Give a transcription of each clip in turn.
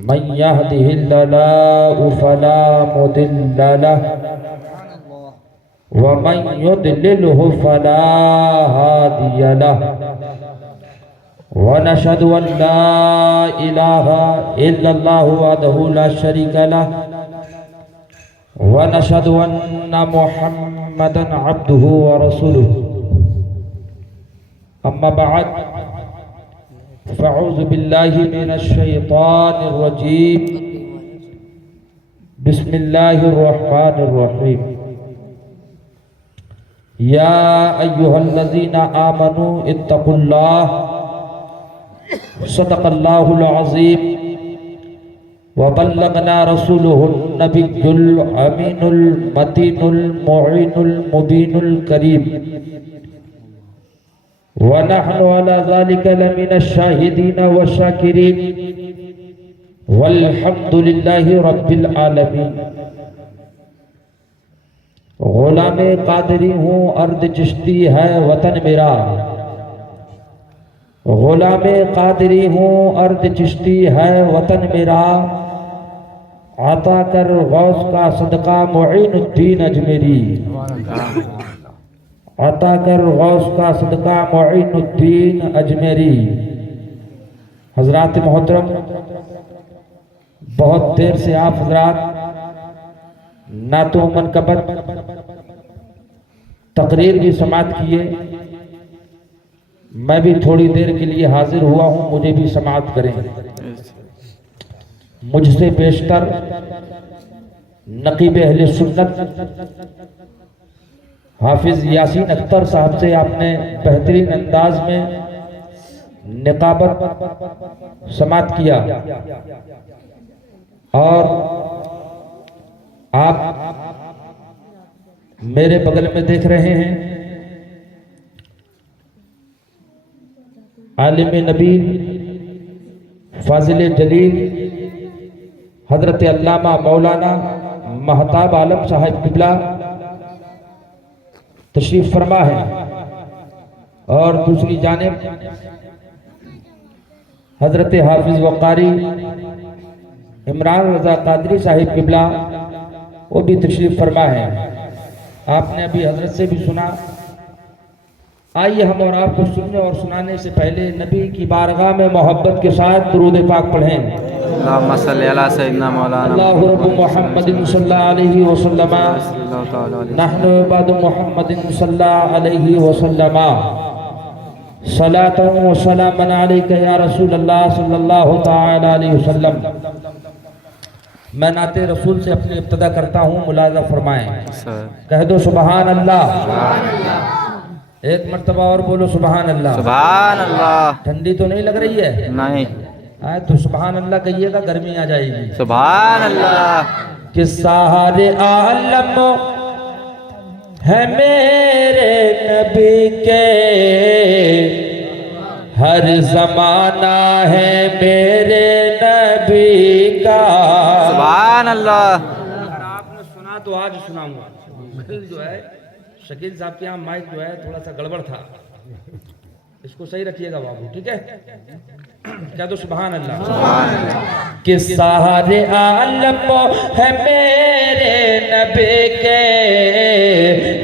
من يهده الله فلا مضل له ومن يضلله فلا هادي له ونشهد أن لا إله إلا الله وحده لا شريك له ونشهد أن محمدا عبده ورسوله أما بعد فأعوذ بالله من الشيطان الرجيم بسم الله الرحمن الرحيم يا أيها الذين آمنوا اتقوا الله صدق الله العظيم وبلغنا رسوله النبي الأمين المتين المعين المبين الكريم ونحن على ذلك لمن الشاهدين والشاكرين والحمد لله رب العالمين غلام قادری ہوں ارض چشتی ہے وطن میرا غلام قادری ہوں ارض چشتی ہے وطن میرا عطا کر غوث کا صدقہ معین الدین اجمیری عطا کر غوث کا صدقہ معین الدین اجمیری حضرات محترم بہت دیر سے آپ حضرات نعت و منقبت تقریر بھی سماعت کیے میں بھی تھوڑی دیر کے لیے حاضر ہوا ہوں مجھے بھی سماعت کریں مجھ سے بیشتر نقیب اہل سنت حافظ یاسین اختر صاحب سے آپ نے بہترین انداز میں نقابت سماعت کیا اور آپ میرے بغل میں دیکھ رہے ہیں عالم نبی فاضل جلیل حضرت علامہ مولانا مہتاب عالم صاحب قبلہ تشریف فرما ہے اور دوسری جانب حضرت حافظ وقاری عمران رضا قادری صاحب قبلہ وہ بھی تشریف فرما ہے آپ نے ابھی حضرت سے بھی سنا آئیے ہم اور آپ کو سننے اور سنانے سے پہلے نبی کی بارگاہ میں محبت کے ساتھ درود پاک پڑھیں اللہم صلی علی سیدنا مولانا اللہ رب محمد صلی اللہ علیہ وسلم نحن عباد محمد صلی اللہ علیہ وسلم صلاة و سلام علیکہ یا رسول اللہ صلی اللہ تعالی علیہ وسلم میں نعت رسول سے اپنی ابتدا کرتا ہوں ملاحظہ فرمائیں کہہ دو سبحان اللہ ایک مرتبہ اور بولو سبحان اللہ سبحان اللہ ٹھنڈی تو نہیں لگ رہی ہے نہیں تو سبحان اللہ کہیے گا گرمی آ جائے گی سبحان اللہ کہ سارے عالم ہے میرے نبی کے ہر زمانہ ہے میرے نبی کا سبحان اللہ اگر آپ نے سنا تو آج سناؤں گا کل جو ہے شکیل صاحب کے یہاں مائک جو ہے تھوڑا سا گڑبڑ تھا اس کو صحیح رکھیے گا بابو ٹھیک ہے کہہ دو سبحان اللہ کہ سارے عالم ہے میرے نبی کے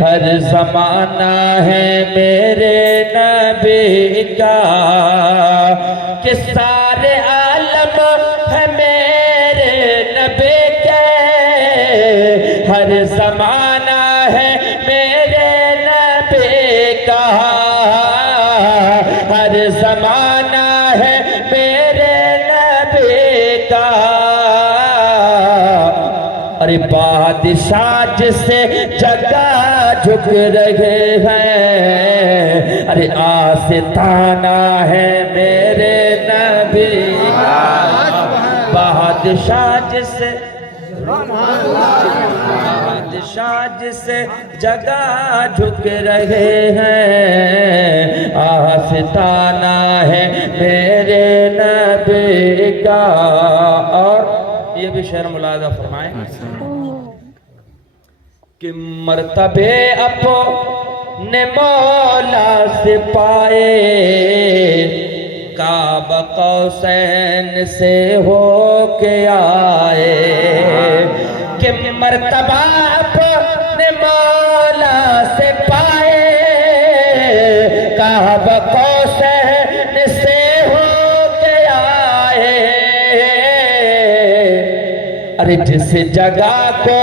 ہر زمانہ ہے میرے نبی کا کہ سارے عالم ہے میرے نبی کے ہر زمانہ ہے میرے نبی کا ہر زمانہ ہے میرے نبی کا ارے بادشاہ جسے جگہ جھک رہے ہیں ارے آستانہ ہے میرے نبی کا بادشاہ جسے بادشاہ جسے جگہ جھک رہے ہیں آستانہ ہے میرے نبی کا اور یہ بھی شعر ملاحظہ فرمائیں کہ مرتبے اپنے مولا سے پائے قاب قوسین سے ہو کے آئے کہ مرتبہ اپنے مولا سے پائے قاب قوسین سے ہو کے آئے ارے جس جگہ کو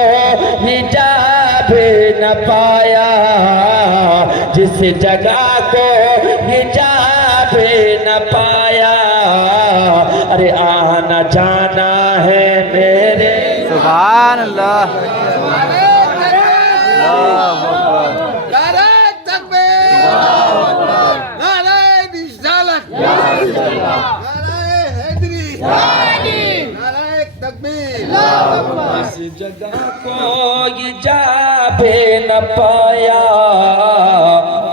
حجاب نہ پایا جس جگہ کو حجاب نہ پایا ارے آنا جانا ہے میرے سبحان اللہ نعرہ تکبیر، نعرہ رسالت، نعرہ حیدری، نعرہ تکبیر، اس جگہ کو حجاب نہ پایا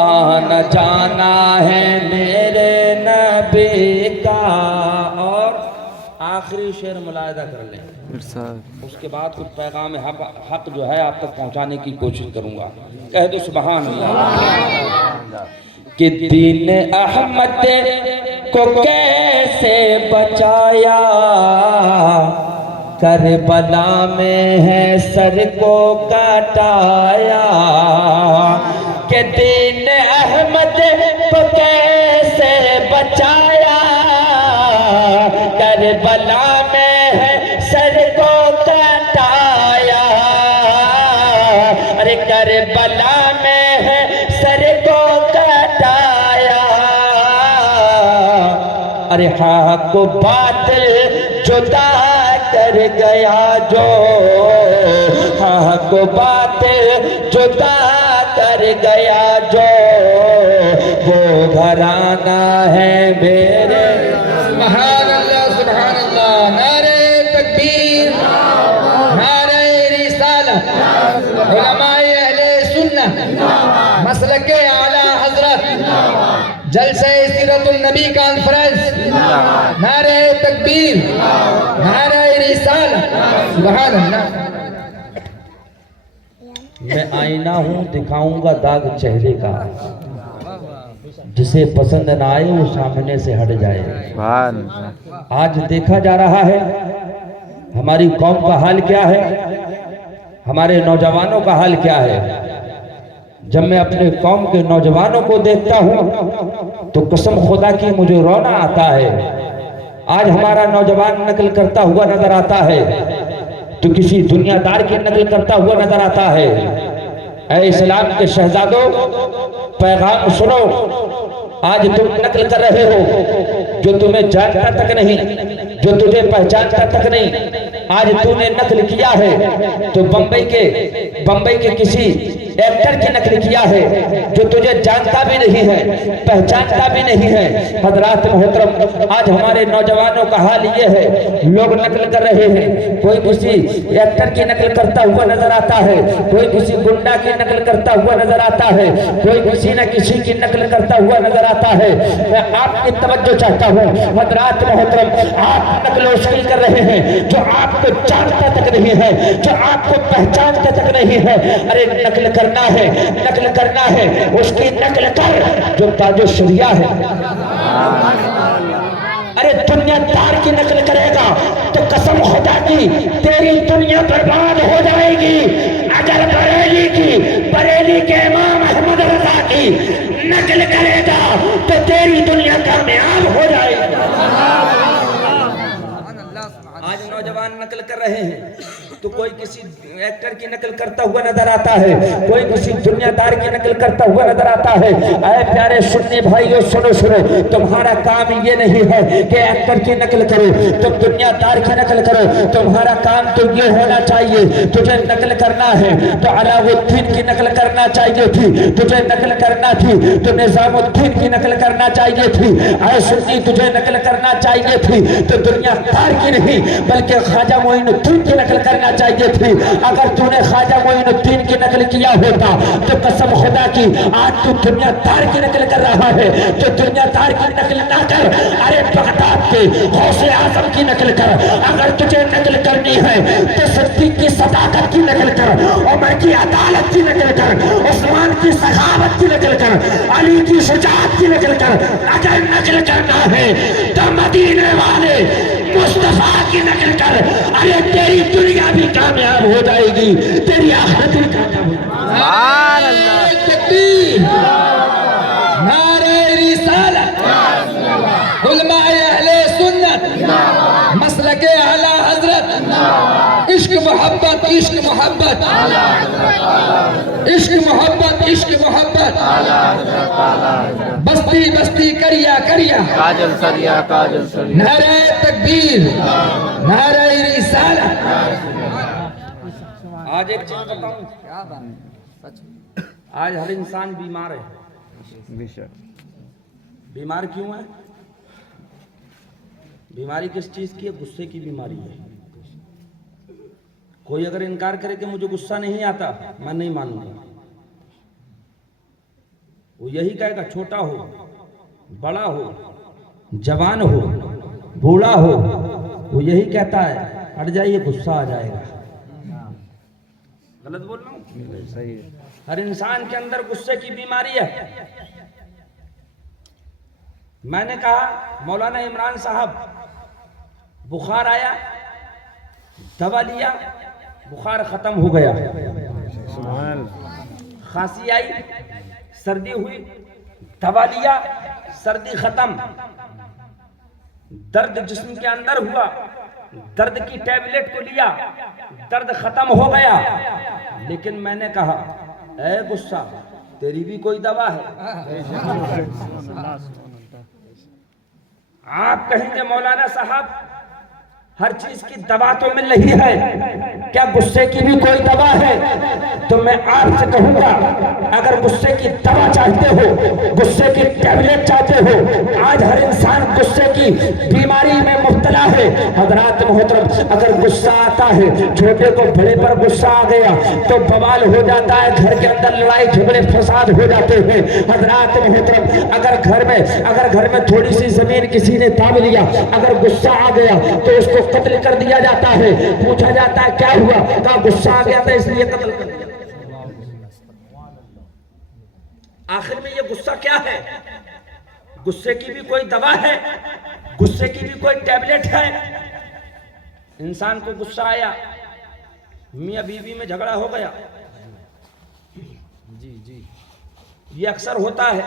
آنا جانا ہے میرے نبی کا اور آخری شعر ملاحظہ کر لیں ارشاد اس کے بعد کچھ پیغام حق جو ہے آپ تک پہنچانے کی کوشش کروں گا کہہ دو سبحان اللہ کہ دین احمد کو کیسے بچایا کربلا میں ہے سر کو کٹایا کہ دین احمد کو کیسے بچایا کربلا میں ہے سر کو کٹایا ارے کربلا میں ہے سر کو کٹایا ارے حق و باطل جدا کر گیا جو حق و باطل جدا کر گیا جو وہ گھرانہ ہے میرے سبحان اللہ نعرہ تکبیر نعرہ رسالت علماء اہل سنت مسلک اعلی حضرت جلسہ سیرت النبی کانفرنس نعرہ تکبیر نعرہ رسالت سبحان اللہ میں آئینہ ہوں دکھاؤں گا داغ چہرے کا جسے پسند نہ آئے وہ سامنے سے ہٹ جائے سبحان اللہ آج دیکھا جا رہا ہے ہماری قوم کا حال کیا ہے ہمارے نوجوانوں کا حال کیا ہے جب میں اپنے قوم کے نوجوانوں کو دیکھتا ہوں تو قسم خدا کی مجھے رونا آتا ہے آج ہمارا نوجوان نقل کرتا ہوا نظر آتا ہے تو کسی دنیا دار کی نقل کرتا ہوا نظر آتا ہے اے اسلام کے شہزادوں پیغام سنو آج تم نقل کر رہے ہو جو تمہیں جانتا تک نہیں جو تجھے پہچانتا تک نہیں آج تو نے نقل کیا ہے تو بمبئی کے کسی ایکٹر کی نقل کیا ہے جو تجھے جانتا بھی نہیں ہے پہچانتا بھی نہیں ہے حضرات محترم آج ہمارے نوجوانوں کا حال یہ ہے لوگ نقل کر رہے ہیں کوئی کسی ایکٹر کی نقل کرتا ہوا نظر آتا ہے کوئی کسی گنڈا کی نقل کرتا ہوا نظر آتا ہے کوئی کسی نہ کسی کی نقل کرتا ہوا نظر آتا ہے میں آپ کی توجہ چاہتا ہوں حضرات محترم آپ نقل و شکل کر رہے ہیں جو آپ کو جانتا تک نہیں ہے جو آپ کو پہچانتا تک نہیں ہے ارے نقل کرنا ہے اس کی نقل کر جو تاج و شریعہ ہے ارے دنیا دار کی نقل کرے گا تو قسم خدا کی تیری دنیا برباد ہو جائے گی اگر بریلی کے امام احمد رضا کی نقل کرے گا تو تیری دنیا کامیاب ہو جائے گی آج نوجوان نقل کر رہے ہیں تو کوئی کسی ایکٹر کی نقل کرتا ہوا نظر آتا ہے کوئی کسی دنیا دار کی نقل کرتا ہوا نظر آتا ہے اے پیارے سنی بھائیو سنو تمہارا کام یہ نہیں ہے کہ ایکٹر کی نقل کرو تم دنیا دار کی نقل کرو تمہارا کام تو یہ ہونا چاہیے تجھے نقل کرنا ہے تو علاء الدین کی نقل کرنا چاہیے تھی تجھے نقل کرنا تھی تو نظام الدین کی نقل کرنا چاہیے تھی اے سنی تجھے نقل کرنا چاہیے تھی تو دنیا دار کی نہیں بلکہ خواجہ معین الدین کی نقل کرنا چاہیے تھی اگر تو نے خواجہ معین الدین کی نقل کیا ہوتا تو قسم خدا کی آج تو دنیا دار کی نقل کر رہا ہے تو دنیا دار کی نقل نہ کر ارے بغداد کے والے غوث اعظم کی نقل کر، اگر تجھے نقل کرنی ہے تو صدیق کی صداقت کی نقل کر، عمر کی عدالت کی نقل کر، عثمان کی سخاوت کی نقل کر، علی کی شجاعت کی نقل کر۔ اگر نقل کرنا ہے تو مدینے والے مصطفیٰ کی نقل کر، ارے تیری دنیا بھی کامیاب ہو جائے گی، تیری آخرت بھی کامیاب ہو جائے گی۔ سبحان اللہ تکبیر، نعرہ رسالت، علماء اہل سنت، مسلک اعلی حضرت، عشق محبت عشق محبت، عشق محبت عشق محبت، بستی بستی کریا کریا، کاجل سریا کاجل سریا نعرہ تکبیر، نعرہ رسالت۔ آج ایک چیز بتاؤں، آج ہر انسان بیمار ہے۔ بیمار کیوں ہے؟ بیماری کس چیز کی ہے؟ غصے کی بیماری ہے۔ کوئی اگر انکار کرے کہ مجھے غصہ نہیں آتا، میں نہیں مانوں گا۔ وہ یہی کہے گا، چھوٹا ہو، بڑا ہو، جوان ہو، بوڑھا ہو، وہ یہی کہتا ہے ہٹ جائیے غصہ آ جائے گا۔ غلط بول رہا ہوں؟ صحیح ہے۔ ہر انسان کے اندر غصے کی بیماری ہے۔ میں نے کہا مولانا عمران صاحب، بخار آیا، دوا لیا، بخار ختم ہو گیا۔ سبحان اللہ۔ کھانسی آئی، سردی ہوئی، دوا لیا، سردی ختم۔ درد جسم کے اندر ہوا، درد کی ٹیبلٹ کو لیا، درد ختم ہو گیا۔ لیکن میں نے کہا اے غصہ، تیری بھی کوئی دوا ہے؟ آپ کہیں گے مولانا صاحب ہر چیز کی دوا تو مل رہی ہے، کیا غصے کی بھی کوئی دوا ہے؟ تو میں آپ سے کہوں گا اگر غصے کی دوا چاہتے ہو، غصے کی ٹیبلٹ چاہتے ہو، آج ہر انسان غصے کی بیماری میں مبتلا ہے۔ حضرات محترم، اگر غصہ آتا ہے، چھوٹے کو بڑے پر غصہ آ گیا تو بوال ہو جاتا ہے، گھر کے اندر لڑائی جھگڑے فساد ہو جاتے ہیں۔ حضرات محترم، اگر گھر میں تھوڑی سی زمین کسی نے دام لیا، اگر غصہ آ گیا تو اس کو قتل کر دیا جاتا ہے۔ پوچھا جاتا ہے کیا ہوا؟ کہا غصہ آ گیا تھا اس لیے قتل کر دیا۔ آخر میں یہ غصہ کیا ہے؟ غصے کی بھی کوئی دوا ہے، غصے کی بھی کوئی ٹیبلٹ ہے۔ انسان کو غصہ آیا، میاں بیوی میں جھگڑا ہو گیا، یہ اکثر ہوتا ہے۔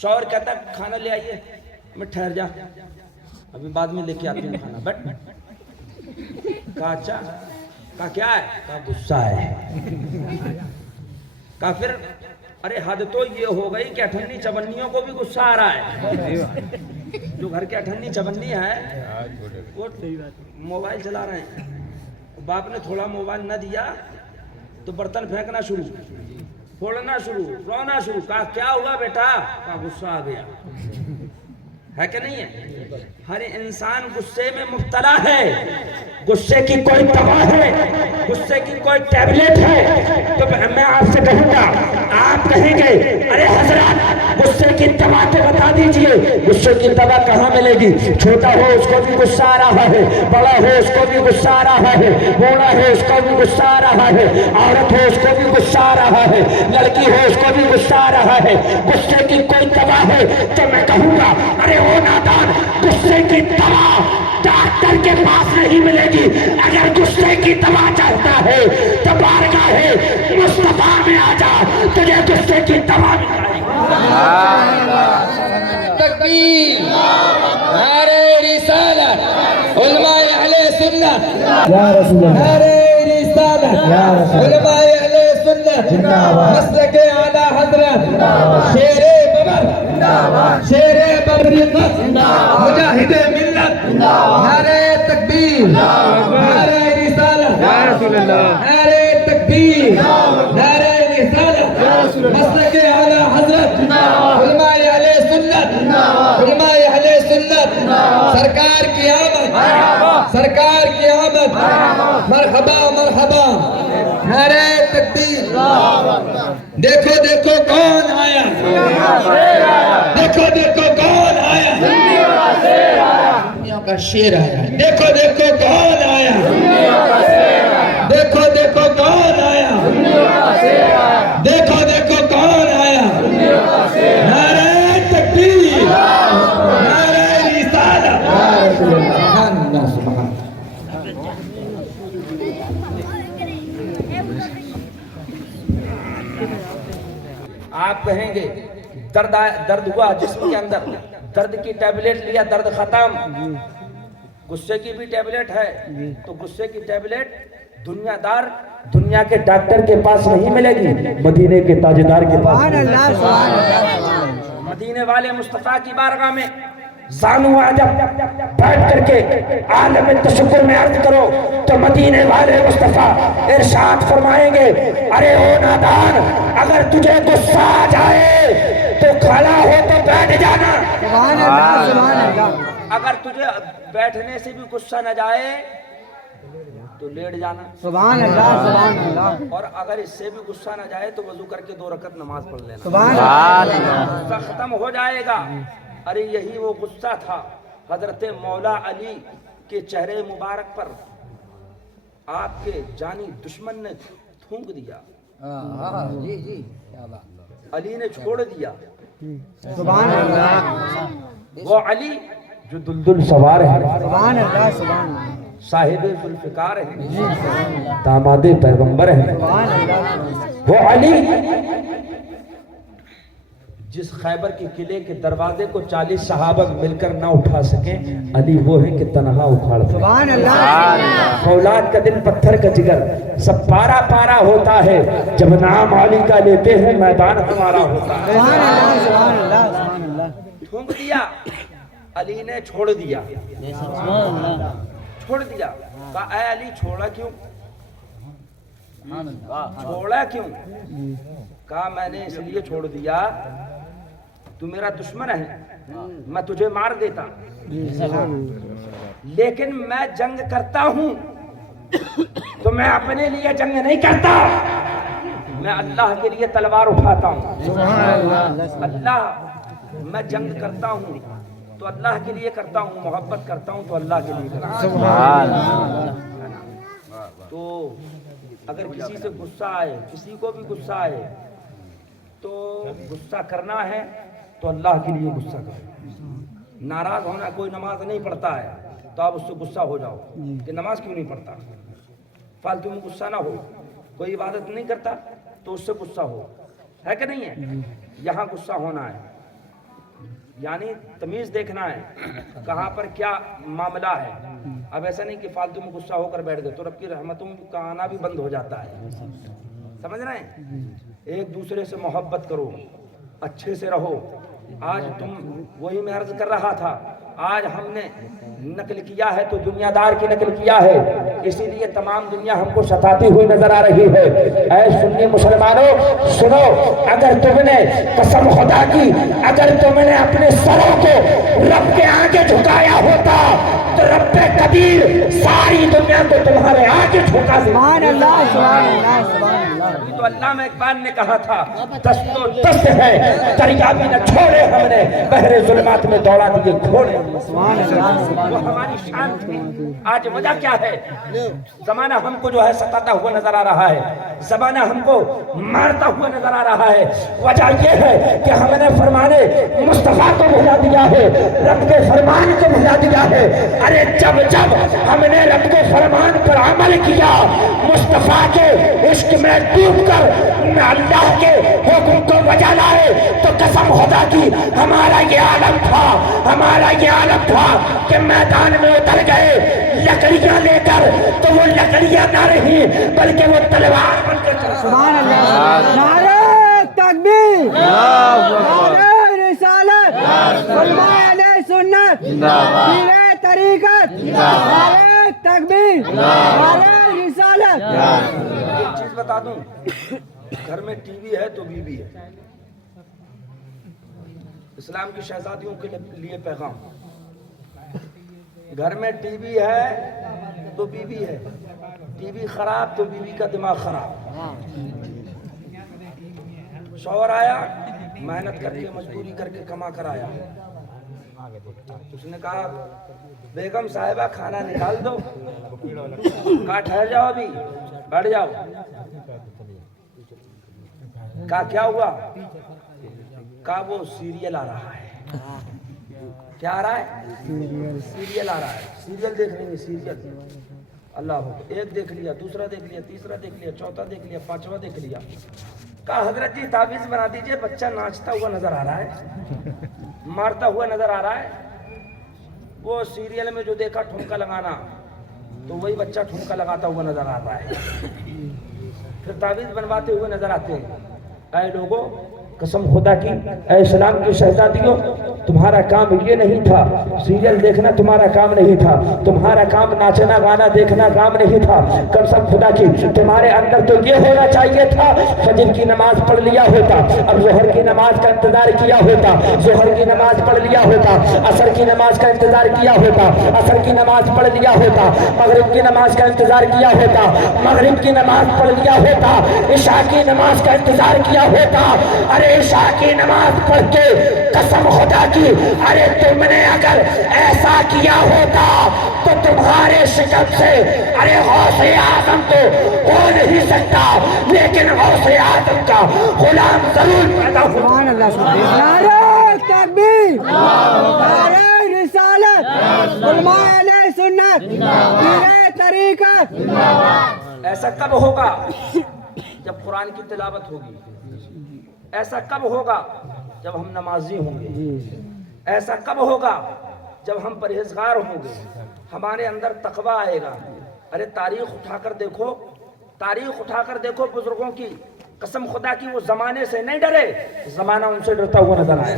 شوہر کہتا ہے کھانا لے آئیے، میں ٹھہر جا، ابھی بعد میں لے کے آتی ہوں کھانا، بٹ کہا اچھا، کہا کیا ہے؟ کہا غصہ ہے۔ کہا پھر ارے حد تو یہ ہو گئی کہ اٹھنی چبنیوں کو بھی غصہ آ رہا ہے۔ جو گھر کے اٹھنی چبنی ہے وہ موبائل چلا رہے ہیں، باپ نے تھوڑا موبائل نہ دیا تو برتن پھینکنا شروع، پھوڑنا شروع، رونا شروع۔ کہا کیا ہوا بیٹا؟ کہا غصہ آ گیا۔ ہے کہ نہیں ہے؟ ہر انسان غصے میں مبتلا ہے۔ غصے کی کوئی دوا ہے، غصے کی کوئی ٹیبلٹ ہے؟ تو میں آپ سے کہوں گا، آپ کہیں گے ارے حضرات غصے کی دوا تو بتا دیجئے، غصے کی دوا کہاں ملے گی؟ چھوٹا ہو اس کو بھی غصہ آ رہا ہے، بڑا ہو اس کو بھی غصہ آ رہا ہے، بوڑھا ہے اس کو بھی غصہ آ رہا ہے، عورت ہو اس کو بھی غصہ آ رہا ہے، لڑکی ہو اس کو بھی غصہ آ رہا ہے۔ غصے کی کوئی دوا ہے تو میں کہوں گا ارے او نادان، غصے کی دوا ڈاکٹر کے پاس نہیں ملے گی۔ اگر غصے کی دوا چاہتا ہے تو بارگاہ مصطفیٰ میں آ جا، تجھے غصے کی دوا ملے گی۔ تکبیر، نعرہ رسالت، علماء اہل سنت، نعرہ رسالت، علماء اہل سنت، مسلک اعلی حضرت، شیر ببر، شیر ببریت، مجاہد ملت، نعرہ تکبیر، نعرہ رسالت، نعرہ تکبیر، نعرہ رسالت، مسلک اعلی حضرت، علماء اہل سنت، علماء اہل سنت، سرکار کی آمد، سرکار کی آمد، مرحبا مرحبا، نعرہ تکبیر۔ دیکھو دیکھو کون آیا، دیکھو دیکھو کون آیا، کا شیر آیا. دیکھو دیکھو کون آیا, دیکھو دیکھو کون آیا, دیکھو دیکھو کون آیا. نعرہ تکبیر, نعرہ رسالت. سبحان اللہ, سبحان اللہ. آپ کہیں گے درد ہوا جسم کے اندر, درد کی ٹیبلیٹ لیا, درد ختم. غصے کی بھی ٹیبلیٹ ہے, تو غصے کی ٹیبلیٹ دنیا کے ڈاکٹر کے پاس نہیں ملے گی, مدینے کے تاجدار کے پاس. مدینے والے مصطفیٰ کی بارگاہ میں زانو عجب بیٹھ کر کے عالم تشکر میں عرض کرو تو مدینے والے مصطفیٰ ارشاد فرمائیں گے, ارے او نادان, اگر تجھے غصہ آ جائے تو کھڑا ہو تو بیٹھ جانا. اگر تجھے بیٹھنے سے بھی غصہ نہ جائے تو لیٹ جانا. سبحان اللہ, سبحان اللہ. اور اگر اس سے بھی غصہ نہ جائے تو وضو کر کے 2 رکعت نماز پڑھ لینا. سبحان اللہ. غصہ ختم ہو جائے گا. ارے یہی وہ غصہ تھا حضرت مولا علی کے چہرے مبارک پر آپ کے جانی دشمن نے تھونک دیا, جی جی, کیا بات. علی نے چھوڑ دیا. سبحان اللہ, وہ علی جو دلدل سوار ہے, سبحان اللہ, سبحان اللہ. صاحب ذوالفقار ہیں, داماد پیغمبر ہیں. سبحان اللہ. وہ علی جس خیبر کے قلعے کے دروازے کو 40 صحابہ مل کر نہ اٹھا سکیں, علی وہ ہے کہ تنہا اکھاڑ دے. سبحان اللہ. فولاد کا دل پتھر کا جگر, سب پارا پارا ہوتا ہے جب نام علی کا لیتے ہیں میدان ہمارا ہوتا ہے. سبحان اللہ, سبحان اللہ, سبحان اللہ. تھونک دیا, علی نے چھوڑ دیا, چھوڑ دیا. کہا اے علی چھوڑا کیوں, چھوڑا کیوں؟ کہا میں نے اس لیے چھوڑ دیا, تو میرا دشمن ہے, میں تجھے مار دیتا, لیکن میں جنگ کرتا ہوں تو میں اپنے لیے جنگ نہیں کرتا, میں اللہ کے لیے تلوار اٹھاتا ہوں. اللہ, میں جنگ کرتا ہوں تو اللہ کے لیے کرتا ہوں, محبت کرتا ہوں تو اللہ کے لیے کرتا ہوں. تو اگر کسی سے غصہ آئے, کسی کو بھی غصہ آئے, تو غصہ کرنا ہے تو اللہ کے لیے غصہ کرو. ناراض ہونا, کوئی نماز نہیں پڑھتا ہے تو آپ اس سے غصہ ہو جاؤ کہ نماز کیوں نہیں پڑھتا, فالتو میں غصہ نہ ہو. کوئی عبادت نہیں کرتا تو اس سے غصہ ہو, ہے کہ نہیں ہے؟ یہاں غصہ ہونا ہے, یعنی تمیز دیکھنا ہے کہاں پر کیا معاملہ ہے. اب ایسا نہیں کہ فالتو میں غصہ ہو کر بیٹھ گئے تو رب کی رحمتوں کا آنا بھی بند ہو جاتا ہے. سمجھ رہے ہیں؟ ایک دوسرے سے محبت کرو, اچھے سے رہو. آج تم, وہی میں عرض کر رہا تھا, آج ہم نے نقل کیا ہے تو دنیا دار کی نقل کیا ہے, اسی لیے تمام دنیا ہم کو ستاتی ہوئی نظر آ رہی ہے. اے سنی مسلمانوں سنو, اگر تم نے قسم خدا کی, اگر تم نے اپنے سروں کو رب کے آگے جھکایا ہوتا تو رب قدیر ساری دنیا کو تمہارے آگے جھکا دے. سبحان اللہ, سبحان اللہ, سبحان اللہ. تو علامہ اقبال نے کہا تھا, دست و دست ہے دریا بھی نہ چھوڑے, ہم نے بحر ظلمات میں دوڑا دیے گھوڑے. وہ ہماری شان تھی. آج وجہ کیا ہے؟ زمانہ ہم کو جو ہے ستاتا ہوا نظر آ رہا ہے, زمانہ ہم کو مارتا ہوا نظر آ رہا ہے. وجہ یہ ہے کہ ہم نے فرمانے مصطفیٰ کو بھلا دیا ہے, رب کے فرمان کو بھلا دیا ہے. ارے جب جب ہم نے رب کے فرمان پر عمل کیا, مصطفیٰ کے عشق میں ڈوب کر اللہ کے حکم کو بجا لائے, تو قسم خدا کی ہمارا یہ عالم تھا, ہمارا یہ عالم تھا کہ میدان میں اتر گئے لکڑیاں لے کر, تو وہ لکڑیاں نہ رہی بلکہ وہ تلوار بن کر. سبحان اللہ. نعرہ تکبیر, نعرہ رسالت, علماء اہل سنت, پیر طریقت, نعرہ تکبیر, نعرہ رسالت. ایک چیز بتا دوں, گھر میں ٹی وی ہے تو بیوی ہے. اسلام کی شہزادیوں کے لیے پیغام, گھر میں ٹی وی ہے تو بیوی ہے, ٹی وی خراب تو بیوی کا دماغ خراب. شوہر آیا, محنت کر کے مزدوری کر کے کما کر آیا, اس نے کہا بیگم صاحبہ کھانا نکال دو. کہا ٹھہر جاؤ ابھی, بیٹھ جاؤ. کہا کیا ہوا؟ کہا وہ سیریل آ رہا ہے. کیا آ رہا ہے؟ سیریل آ رہا ہے. سیریل دیکھ رہے ہیں, سیریل. اللہ ایک دیکھ لیا, دوسرا دیکھ لیا, تیسرا دیکھ لیا, چوتھا دیکھ لیا, پانچواں دیکھ لیا. کہا حضرت جی تعویذ بنا دیجئے, بچہ ناچتا ہوا نظر آ رہا ہے, مارتا ہوا نظر آ رہا ہے. وہ سیریل میں جو دیکھا ٹھمکا لگانا, تو وہی بچہ ٹھمکا لگاتا ہوا نظر آ رہا ہے. پھر تعویذ بنواتے ہوئے نظر آتے ہیں. اے لوگوں, قسم خدا کی, اے اسلام کی شہزادیوں, تمہارا کام یہ نہیں تھا سیریل دیکھنا, تمہارا کام نہیں تھا, تمہارا کام ناچنا گانا دیکھنا کام نہیں تھا. قسم خدا کی تمہارے اندر تو یہ ہونا چاہیے تھا, فجر کی نماز پڑھ لیا ہوتا, اب ظہر کی نماز کا انتظار کیا ہوتا, ظہر کی نماز پڑھ لیا ہوتا, عصر کی نماز کا انتظار کیا ہوتا, عصر کی نماز پڑھ لیا ہوتا, مغرب کی نماز کا انتظار کیا ہوتا, مغرب کی نماز پڑھ لیا ہوتا, عشاء کی نماز کا انتظار کیا ہوتا. ارے عشاء کی نماز پڑھ کے قسم خدا کی, ارے تم نے اگر ایسا کیا ہوتا تو تمہارے شکم سے ارے غوث اعظم تو ہو نہیں سکتا, لیکن غوث اعظم کا غلام ضرور پیدا ہوتا. سبحان اللہ. نعرہ تکبیر, نعرہ رسالت, علماء اہل سنت, پیر طریقت. ایسا کب ہوگا؟ جب قرآن کی تلاوت ہوگی. ایسا کب ہوگا؟ جب ہم نمازی ہوں گے. ایسا کب ہوگا؟ جب ہم پرہیزگار ہوں گے, ہمارے اندر تقویٰ آئے گا. ارے تاریخ اٹھا کر دیکھو, تاریخ اٹھا کر دیکھو بزرگوں کی. قسم خدا کی وہ زمانے سے نہیں ڈرے, زمانہ ان سے ڈرتا ہوا نظر آیا.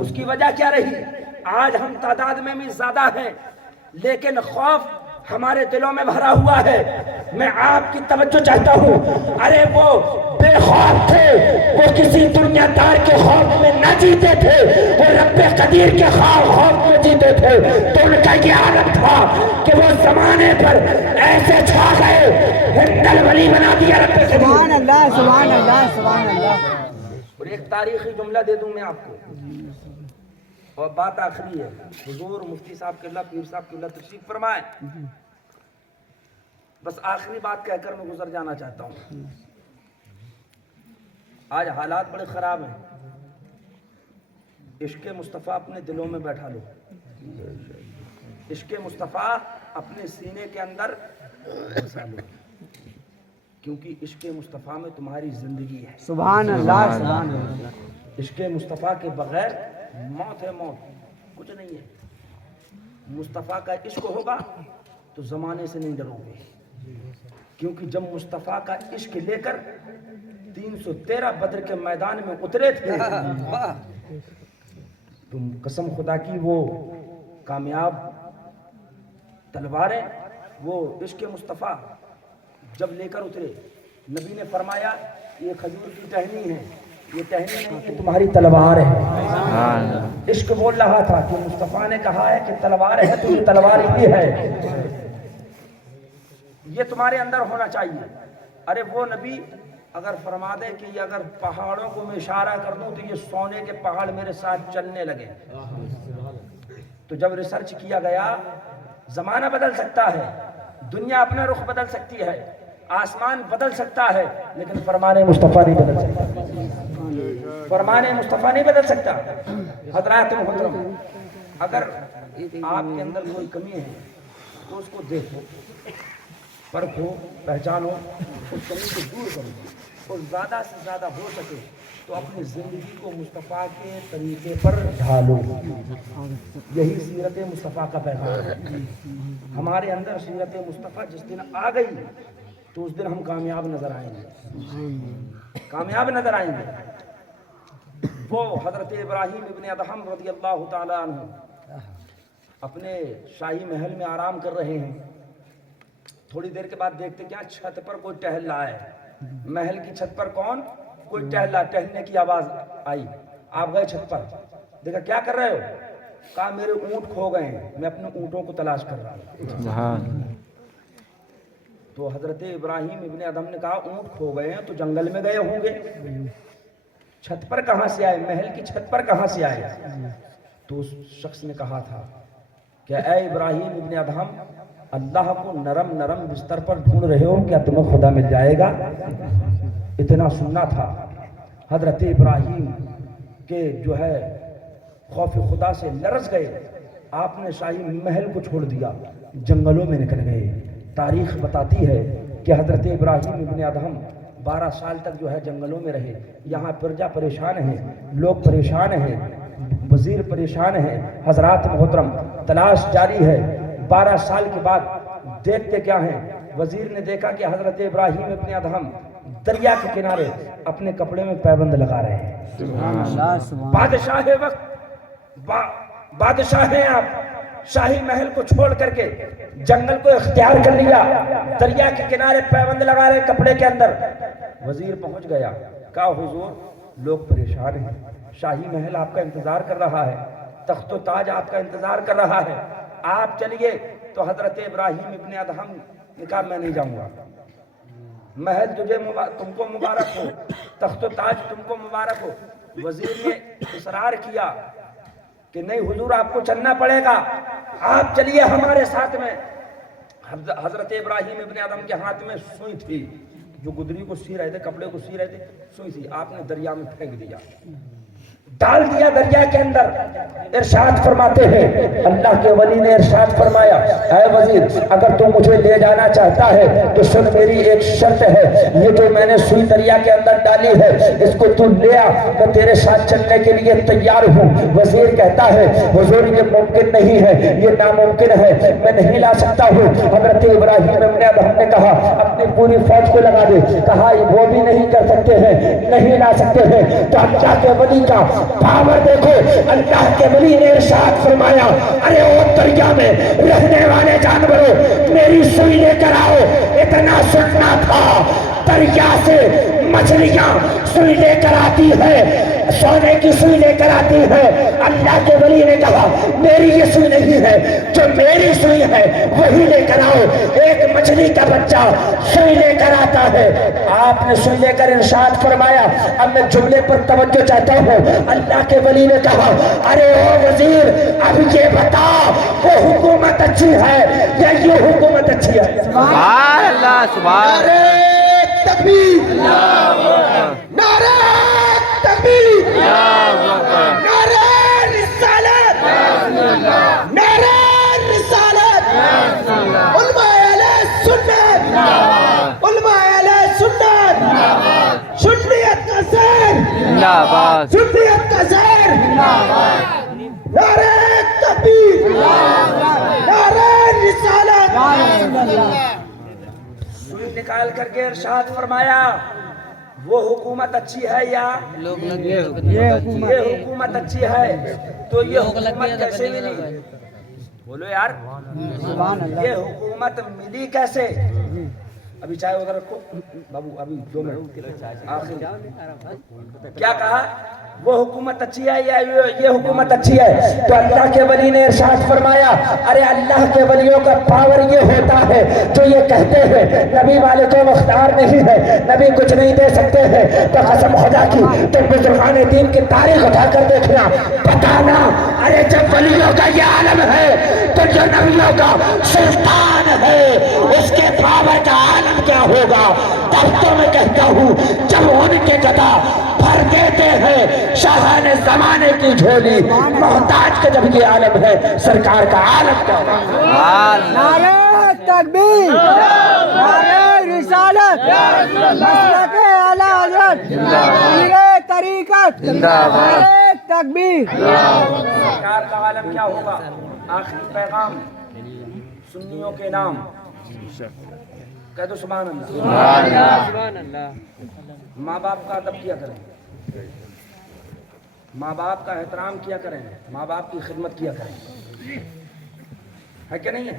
اس کی وجہ کیا رہی؟ آج ہم تعداد میں بھی زیادہ ہیں, لیکن خوف ہمارے دلوں میں بھرا ہوا ہے. میں آپ کی توجہ چاہتا ہوں. ارے وہ بے خوف تھے, وہ کسی دنیا دار کے خوف میں نہ جیتے تھے, وہ رب قدیر کے خوف میں جیتے تھے. تو ان کا یہ عادت تھا کہ وہ زمانے پر ایسے چھا گئے, ہندل ولی بنا دیا رب قدیر. سبحان اللہ, سبحان اللہ, سبحان اللہ. اور ایک تاریخی جملہ دے دوں میں آپ کو, اور بات آخری ہے. حضور مفتی صاحب قبلہ, پیر صاحب قبلہ تشریف فرمائے. بس آخری بات کہہ کر میں گزر جانا چاہتا ہوں. آج حالات بڑے خراب ہیں. عشق مصطفیٰ اپنے دلوں میں بیٹھا لو. عشق مصطفیٰ اپنے سینے کے اندر بسا لو, کیونکہ عشق مصطفیٰ میں تمہاری زندگی ہے. سبحان اللہ, سبحان اللہ. عشق مصطفیٰ کے بغیر موت ہے, موت, کچھ نہیں ہے. مصطفیٰ کا عشق ہوگا تو زمانے سے نہیں ڈرو گے, کیونکہ جب مصطفیٰ کا عشق لے کر 313 بدر کے میدان میں اترے تھے, تم قسم خدا کی وہ کامیاب تلواریں, وہ عشق مصطفیٰ جب لے کر اترے, نبی نے فرمایا یہ کھجور کی ٹہنی ہے, یہ ٹہنی نہیں, یہ تمہاری تلوار ہے. عشق بول رہا تھا کہ مصطفیٰ نے کہا ہے کہ تلوار ہے, تو یہ تلوار ہی ہے, یہ تمہارے اندر ہونا چاہیے. ارے وہ نبی اگر فرما دے کہ یہ اگر پہاڑوں کو میں اشارہ کر دوں تو یہ سونے کے پہاڑ میرے ساتھ چلنے لگے. تو جب ریسرچ کیا گیا, زمانہ بدل سکتا ہے, دنیا اپنا رخ بدل سکتی ہے, آسمان بدل سکتا ہے, لیکن فرمان مصطفیٰ نہیں بدل سکتا. فرمان مصطفیٰ نہیں بدل سکتا. حضرات محترم, اگر آپ کے اندر کوئی کمی ہے تو اس کو دیکھو, پرکھو, پہچانو, اس کمی کو دور کرو, اور زیادہ سے زیادہ ہو سکے تو اپنی زندگی کو مصطفیٰ کے طریقے پر ڈھالو. یہی سیرت مصطفیٰ کا پیغام ہے. ہمارے اندر سیرت مصطفیٰ جس دن آ گئی تو اس دن ہم کامیاب نظر آئیں گے, کامیاب نظر آئیں گے. وہ حضرت ابراہیم ابن ادہم رضی اللہ تعالیٰ عنہ اپنے شاہی محل میں آرام کر رہے ہیں. تھوڑی دیر کے بعد دیکھتے کیا چھت پر کوئی ٹہل رہا ہے. محل کی چھت پر کون, کوئی ٹہل رہا, ٹہلنے کی آواز آئی. آپ گئے چھت پر, دیکھا کیا کر رہے ہو؟ کہا میرے اونٹ کھو گئے ہیں, میں اپنے اونٹوں کو تلاش کر رہا ہوں. تو حضرت ابراہیم ابن ادہم نے کہا اونٹ کھو گئے ہیں تو جنگل میں گئے ہوں گے, چھت پر کہاں سے آئے, محل کی چھت پر کہاں سے آئے؟ تو اس شخص نے کہا تھا کہ اے ابراہیم ابن ادہم، اللہ کو نرم نرم بستر پر ڈھونڈ رہے ہو، کیا تمہیں خدا مل جائے گا؟ اتنا سننا تھا۔ حضرت ابراہیم کے جو ہے خوف خدا سے لرز گئے، آپ نے شاہی محل کو چھوڑ دیا، جنگلوں میں نکل گئے۔ تاریخ بتاتی ہے کہ حضرت ابراہیم ابن ادہم 12 سال تک جو ہے جنگلوں میں رہے۔ یہاں پرجا پریشان ہے، لوگ پریشان ہیں، وزیر پریشان ہے۔ حضرات محترم، تلاش جاری ہے۔ 12 سال کے بعد دیکھتے کیا ہیں؟ وزیر نے دیکھا کہ حضرت ابراہیم ابن ادہم دریا کے کنارے اپنے کپڑے میں پیبند لگا رہے ہیں۔ بادشاہ وقت، بادشاہ ہیں آپ، شاہی محل کو چھوڑ کر کے جنگل کو اختیار کر لیا، دریا کے کنارے پیبند لگا رہے کپڑے کے اندر۔ وزیر پہنچ گیا، کہا حضور لوگ پریشان ہیں، شاہی محل آپ کا انتظار کر رہا ہے، تخت و تاج آپ کا انتظار کر رہا ہے، آپ چلیے۔ تو حضرت ابراہیم ابن ادہم نے کہا میں نہیں جاؤں گا، محل تم کو مبارک ہو، تخت و تاج تم کو مبارک ہو۔ وزیر نے اصرار کیا کہ نہیں حضور آپ کو چلنا پڑے گا، آپ چلیے ہمارے ساتھ میں۔ حضرت ابراہیم ابن ادہم کے ہاتھ میں سوئی تھی، جو گدری کو سی رہے تھے، کپڑے کو سی رہے تھے، سوئی تھی، آپ نے دریا میں پھینک دیا، ڈال دیا دریا کے اندر۔ ارشاد فرماتے ہیں، اللہ کے ولی نے ارشاد فرمایا اے وزیر اگر تو مجھے لے جانا چاہتا ہے تو سن میری ایک شرط ہے، یہ جو میں نے سوئی دریا کے اندر ڈالی ہے اس کو تو لے آ، میں تیرے ساتھ چلنے کے لیے تیار ہوں۔ وزیر کہتا ہے حضور یہ ممکن نہیں ہے، یہ ناممکن ہے، میں نہیں لا سکتا ہوں۔ حضرت ابراہیم ابن ادہم نے کہا اپنی پوری فوج کو لگا دے، کہا وہ بھی نہیں کر سکتے ہیں، نہیں لا سکتے ہیں۔ تو اللہ کے ولی کا پاور دیکھو، اللہ کے ولی نے ارشاد فرمایا ارے او دریا میں رہنے والے جانوروں میری سوئی لے کر آؤ۔ اتنا سننا تھا، دریا سے مچھلیاں سوئی لے کر آتی ہے، سونے کی سوئی لے کر آتی ہے۔ اللہ کے ولی نے کہا میری یہ سوئی نہیں ہے، جو میری سوئی ہے وہی لے کر آؤ۔ ایک مچھلی کا بچہ سوئی لے کر آتا ہے، آپ نے سوئی لے کر ارشاد فرمایا۔ اب میں جملے پر توجہ چاہتا ہوں، اللہ کے ولی نے کہا ارے او وزیر اب یہ بتا وہ حکومت اچھی ہے یا یہ حکومت اچھی ہے؟ سبحان اللہ، سبحان اللہ، تکبیر، نعرہ تکبیر، نعرہ رسالت، نعرہ رسالت، علماء اہل سنت، علماء اہل سنت، سنیت کا زہر، زندہ باد، سنیت کا زہر، نعرہ تکبیر، نعرہ رسالت۔ سوئی نکال کر کے ارشاد فرمایا وہ حکومت اچھی ہے یا یہ حکومت اچھی ہے؟ تو یہ حکومت کیسے ملی؟ بولو یار، یہ حکومت ملی کیسے؟ ابھی چائے ادھر رکھو بابو، ابھی 2 منٹ آخر۔ کیا کہا؟ وہ حکومت اچھی ہے یا یہ حکومت اچھی ہے؟ تو اللہ کے ولی نے ارشاد فرمایا ارے اللہ کے ولیوں کا پاور یہ ہوتا ہے جو یہ کہتے ہیں نبی والے کو اختیار نہیں ہے، نبی کچھ نہیں دے سکتے ہیں۔ تو قسم خدا کی تم بزرگان دین کی تاریخ اٹھا کر دیکھنا، بتانا ارے جب ولیوں کا یہ عالم ہے تو جو نبیوں کا سلطان ہے اس کے پاور کا عالم کیا ہوگا؟ تب تو میں کہتا ہوں جب ان کے گدا بھر دیتے ہیں شاہان زمانے کی جھولی، محتاج کا جب یہ عالم ہے سرکار کا عالم کیا ہوگا؟ نعرہ تکبیر، نعرہ رسالت، مسلک اعلی حضرت، پیر طریقت، نعرہ تکبیر۔ سرکار کا عالم کیا ہوگا؟ آخری پیغام سنیوں کے نام کہہ دو سبحان اللہ۔ ماں باپ کا ادب کیا کریں، ماں باپ کا احترام کیا کریں، ماں باپ کی خدمت کیا کریں، ہے کہ نہیں ہے؟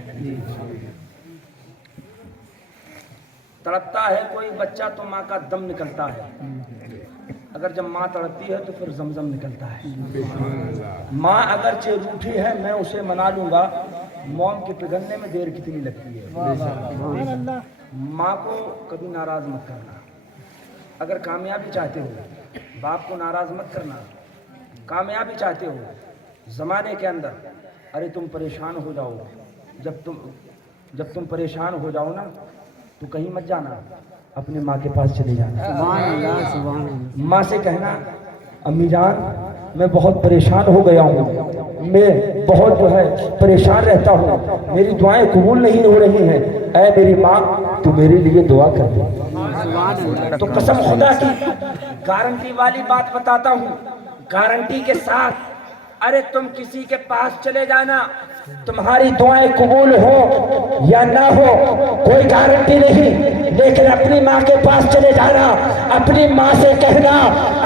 تڑپتا ہے کوئی بچہ تو ماں کا دم نکلتا ہے، اگر جب ماں تڑپتی ہے تو پھر زمزم نکلتا ہے۔ ماں اگرچہ روٹھی ہے میں اسے منا لوں گا، موم کے پگھلنے میں دیر کتنی لگتی ہے۔ ماں کو کبھی ناراض مت کرنا، اگر کامیابی چاہتے ہو باپ کو ناراض مت کرنا، کامیابی چاہتے ہو زمانے کے اندر ارے تم پریشان ہو جاؤ، جب تم پریشان ہو جاؤ نا تو کہیں مت جانا، اپنے ماں کے پاس چلے جانا۔ ماں سے کہنا امی جان میں بہت پریشان ہو گیا ہوں، میں بہت جو ہے پریشان رہتا ہوں، میری دعائیں قبول نہیں ہو رہی ہیں، اے میری ماں تو میرے لیے دعا کر دے۔ تو قسم خدا کی گارنٹی والی بات بتاتا ہوں، گارنٹی کے ساتھ، ارے تم کسی کے پاس چلے جانا، تمہاری دعائیں قبول ہو یا نہ ہو کوئی گارنٹی نہیں، لیکن اپنی ماں کے پاس چلے جانا، اپنی ماں سے کہنا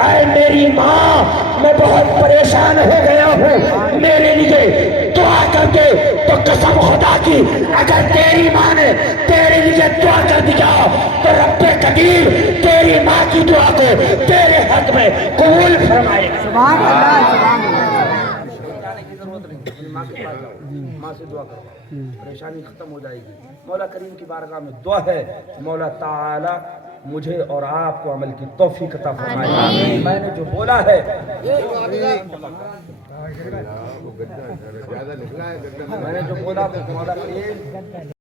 اے میری ماں میں بہت پریشان ہو گیا ہوں، میرے لیے دعا کر دے۔ تو قسم خدا کی اگر تیری ماں نے تیرے لیے دعا کر دیا تو رب قدیر تیری ماں کی دعا کو تیرے حق میں قبول فرمائے۔ جانے کی ضرورت نہیں، اپنی ماں کے پاس جاؤ، ماں سے دعا کرو، پریشانی ختم ہو جائے گی۔ مولا کریم کی بارگاہ میں دعا ہے مولا تعالی مجھے اور آپ کو عمل کی توفیق عطا فرمائے۔ میں نے جو بولا ہے مولا کریم